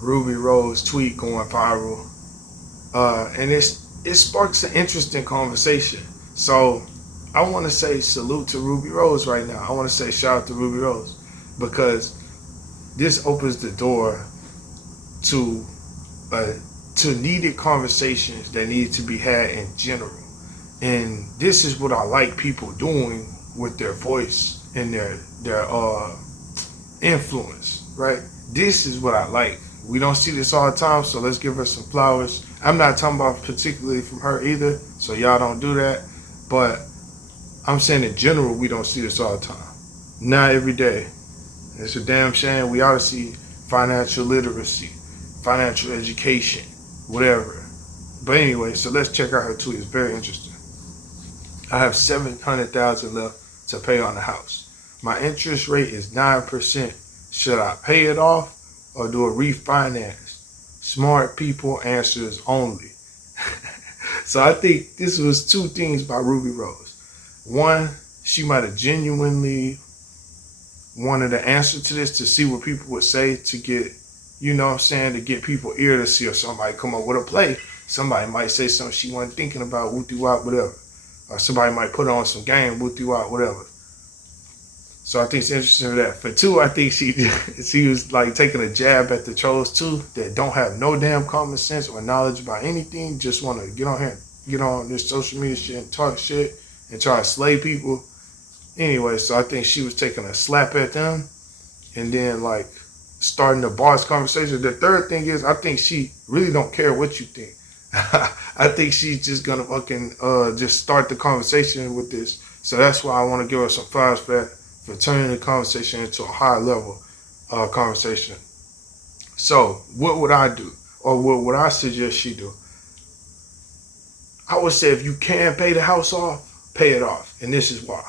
Rubi Rose tweet going viral, and it sparks an interesting conversation. So I want to say salute to Rubi Rose right now. I want to say shout out to Rubi Rose because this opens the door to uh, to needed conversations that need to be had in general. And this is what I like people doing with their voice and their influence, right? This is what I like. We don't see this all the time, so let's give her some flowers. I'm not talking about particularly from her either, so y'all don't do that. But I'm saying in general, we don't see this all the time. Not every day. It's a damn shame. We ought to see financial literacy, financial education, whatever. But anyway, so let's check out her tweet. It's very interesting. I have $700,000 left to pay on the house. My interest rate is 9%. Should I pay it off or do a refinance? Smart people answers only. So I think this was two things by Rubi Rose. One, she might have genuinely wanted the answer to this to see what people would say to get, you know what I'm saying, to get people ear to see, or somebody come up with a play. Somebody might say something she wasn't thinking about, whoop-de-wop, whatever. Or somebody might put on some game, whoop-de-wop, whatever. So I think it's interesting for that. For two, I think she was like taking a jab at the trolls too that don't have no damn common sense or knowledge about anything, just want to get on here, get on this social media shit and talk shit and try to slay people. Anyway, so I think she was taking a slap at them and then like starting the boss conversation. The third thing is I think she really don't care what you think. I think she's just gonna fucking just start the conversation with this. So that's why I want to give her some flowers for that, for turning the conversation into a high level conversation. So what would I do? Or what would I suggest she do? I would say if you can pay the house off, pay it off. And this is why.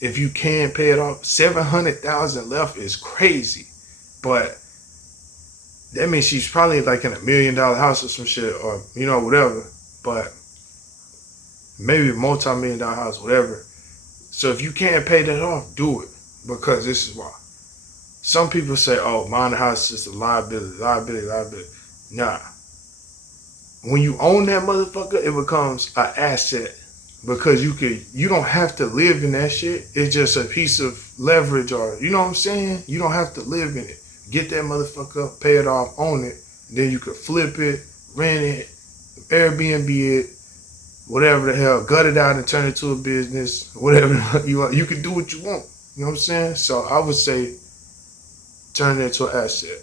If you can pay it off, $700,000 left is crazy. But that means she's probably like in $1 million house or some shit, or, you know, whatever. But maybe a multi-million-dollar house, whatever. So if you can't pay that off, do it. Because this is why. Some people say, oh, buying a house is just a liability. Nah. When you own that motherfucker, it becomes an asset. Because you don't have to live in that shit. It's just a piece of leverage, or, you know what I'm saying? You don't have to live in it. Get that motherfucker up, pay it off, own it. Then you could flip it, rent it, Airbnb it, whatever the hell, gut it out and turn it to a business, whatever you want. You can do what you want. You know what I'm saying? So I would say turn it into an asset.